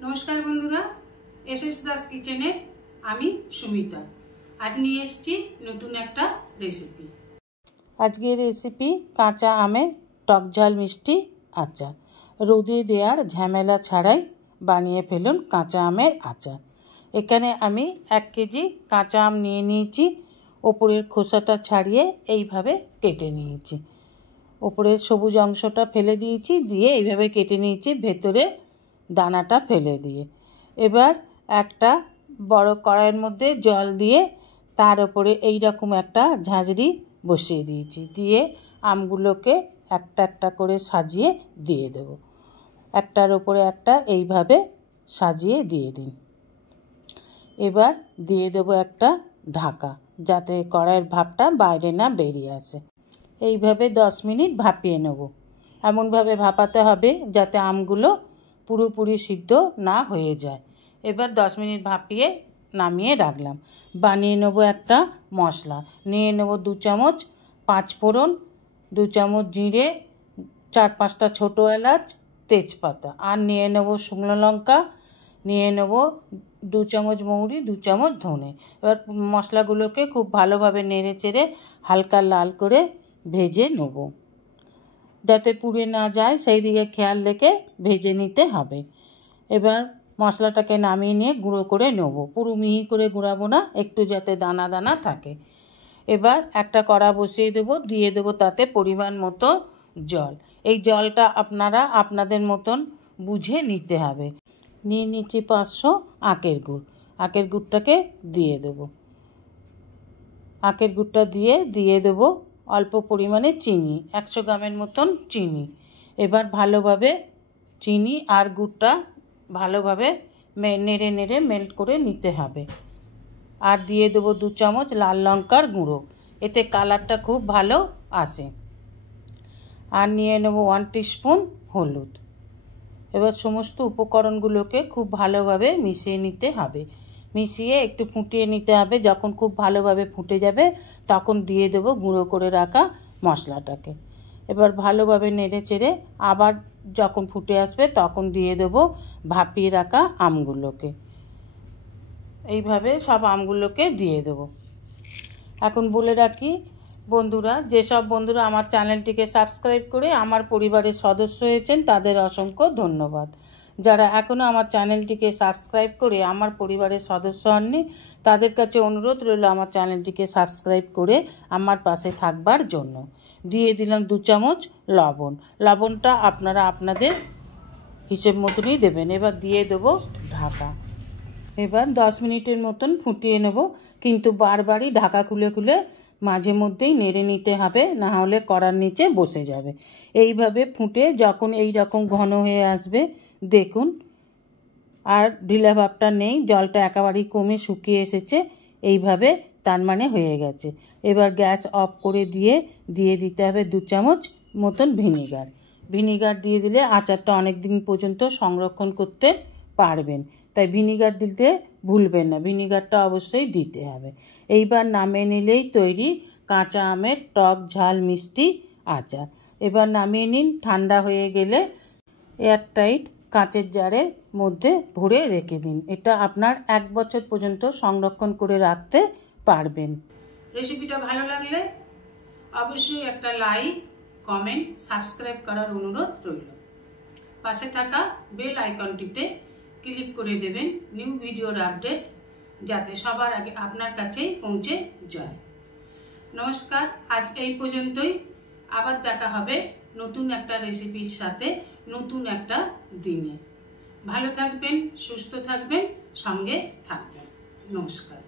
नमस्कार बंधुरा एसएस दास किचेने आमी सुमिता आज निये एसेछि नतून एकटा रेसिपि। आजकेर रेसिपि काँचा आमेर टक झाल मिष्टि आचार। रोदे देওয়ার झमेला छाड़ाई बानिये फेलुन काँचा आमेर आचार। एखाने आमी 1 केजी काँचा आम निये निয়েছি। ओपरेर खोसाटा छाड़िए এইভাবে केटे নিয়েছি। ओपरेर सबुज अंशटा फेले दिয়েছি, দিয়ে এইভাবে केटे নিয়েছি ভেতরে दानाटा फेले दिए। एबार একটা বড় কড়াইয়ের মধ্যে জল দিয়ে তার উপরে এই রকম একটা ঝাঁঝরি বসিয়ে দিয়েছি, দিয়ে আমগুলোকে একটা একটা করে সাজিয়ে দিয়ে দেব। একটার উপরে একটা এইভাবে সাজিয়ে দিয়ে দিন। এবার দিয়ে দেব একটা ঢাকা, যাতে কড়াইয়ের ভাপটা বাইরে না বেরিয়ে আসে। এইভাবে 10 মিনিট ভাপিয়ে নেব। এমনভাবে ভাপাতে হবে যাতে আমগুলো পুরোপুরি সিদ্ধ না হয়ে যায়। এবার 10 মিনিট ভাপিয়ে নামিয়ে রাখলাম। বানিয়ে নেব একটা মশলা। নিয়ে নেব 2 চামচ 5 ফোড়ন, 2 চামচ জিরে, 4-5টা ছোটো এলাচ, তেজপাতা, আর নিয়ে নেব শুকনো লঙ্কা, নিয়ে নেব 2 চামচ মৌরি, 2 চামচ ধনে। এবার মশলাগুলোকে খুব ভালোভাবে নেড়ে চেড়ে হালকা লাল করে ভেজে নেব, যাতে পুড়ে না যায় সেই দিকে খেয়াল রেখে ভেজে নিতে হবে। এবার মশলাটাকে নামিয়ে নিয়ে গুঁড়ো করে নেব। পুরো মিহি করে গুঁড়াবো না, একটু যাতে দানা দানা থাকে। এবার একটা কড়া বসিয়ে দেব, দিয়ে দেব তাতে পরিমাণ মতো জল। এই জলটা আপনারা আপনাদের মতন বুঝে নিতে হবে। নিয়ে নিচ্ছি 500 আখের গুড়। আখের গুড়টাকে দিয়ে দেব। আখের গুড়টা দিয়ে দেব অল্প পরিমাণে চিনি, 100 গ্রামের মতন চিনি। এবার ভালোভাবে চিনি আর গুড়টা ভালোভাবে নেড়ে নেড়ে মেল্ট করে নিতে হবে। আর দিয়ে দেবো 2 চামচ লাল লঙ্কার গুঁড়ো, এতে কালারটা খুব ভালো আসে। আর নিয়ে নেব 1 টিস্পুন হলুদ। এবার সমস্ত উপকরণগুলোকে খুব ভালোভাবে মিশিয়ে নিতে হবে। মিশিয়ে একটু ফুটিয়ে নিতে হবে। যখন খুব ভালোভাবে ফুটে যাবে তখন দিয়ে দেব গুঁড়ো করে রাখা মশলাটাকে। এবার ভালোভাবে নেড়ে চেড়ে আবার যখন ফুটে আসবে তখন দিয়ে দেব ভাপিয়ে রাখা আমগুলোকে। এইভাবে সব আমগুলোকে দিয়ে দেব। এখন বলে রাখি বন্ধুরা, যেসব বন্ধুরা আমার চ্যানেলটিকে সাবস্ক্রাইব করে আমার পরিবারের সদস্য হয়েছেন তাদের অসংখ্য ধন্যবাদ। যারা এখনও আমার চ্যানেলটিকে সাবস্ক্রাইব করে আমার পরিবারের সদস্য হননি তাদের কাছে অনুরোধ রইল আমার চ্যানেলটিকে সাবস্ক্রাইব করে আমার পাশে থাকবার জন্য। দিয়ে দিলাম 2 চামচ লবণ। লবণটা আপনারা আপনাদের হিসেব মতনই দেবেন। এবার দিয়ে দেবো ঢাকা। এবার 10 মিনিটের মতন ফুটিয়ে নেব, কিন্তু বারবারই ঢাকা খুলে খুলে মাঝে মধ্যেই নেড়ে নিতে হবে, না হলে কড়ার নিচে বসে যাবে। এইভাবে ফুটে যখন এই রকম ঘন হয়ে আসবে দেখুন, আর ঢিলা ভাবটা নেই, জলটা একেবারেই কমে শুকিয়ে এসেছে, এইভাবে তার মানে হয়ে গেছে। এবার গ্যাস অফ করে দিয়ে দিতে হবে 2 চামচ মতন ভিনিগার। ভিনিগার দিয়ে দিলে আচারটা অনেক দিন পর্যন্ত সংরক্ষণ করতে পারবেন, তাই ভিনিগার দিতে ভুলবেন না, ভিনিগারটা অবশ্যই দিতে হবে। এইবার নামিয়ে নিলেই তৈরি কাঁচা আমের টক ঝাল মিষ্টি আচার। এবার নামিয়ে নিন। ঠান্ডা হয়ে গেলে এয়ারটাইট কাঁচের জারের মধ্যে ভরে রেখে দিন। এটা আপনার 1 বছর পর্যন্ত সংরক্ষণ করে রাখতে পারবেন। রেসিপিটা ভালো লাগলে অবশ্যই একটা লাইক, কমেন্ট, সাবস্ক্রাইব করার অনুরোধ রইল। পাশে থাকা বেল আইকনটিতে ক্লিক করে দেবেন নিউ ভিডিওর আপডেট যাতে সবার আগে আপনার কাছেই পৌঁছে যায়। নমস্কার, আজ এই পর্যন্তই। আবার দেখা হবে নতুন একটা রেসিপির সাথে নতুন একটা দিনে। ভালো থাকবেন, সুস্থ থাকবেন, সঙ্গে থাকবেন। নমস্কার।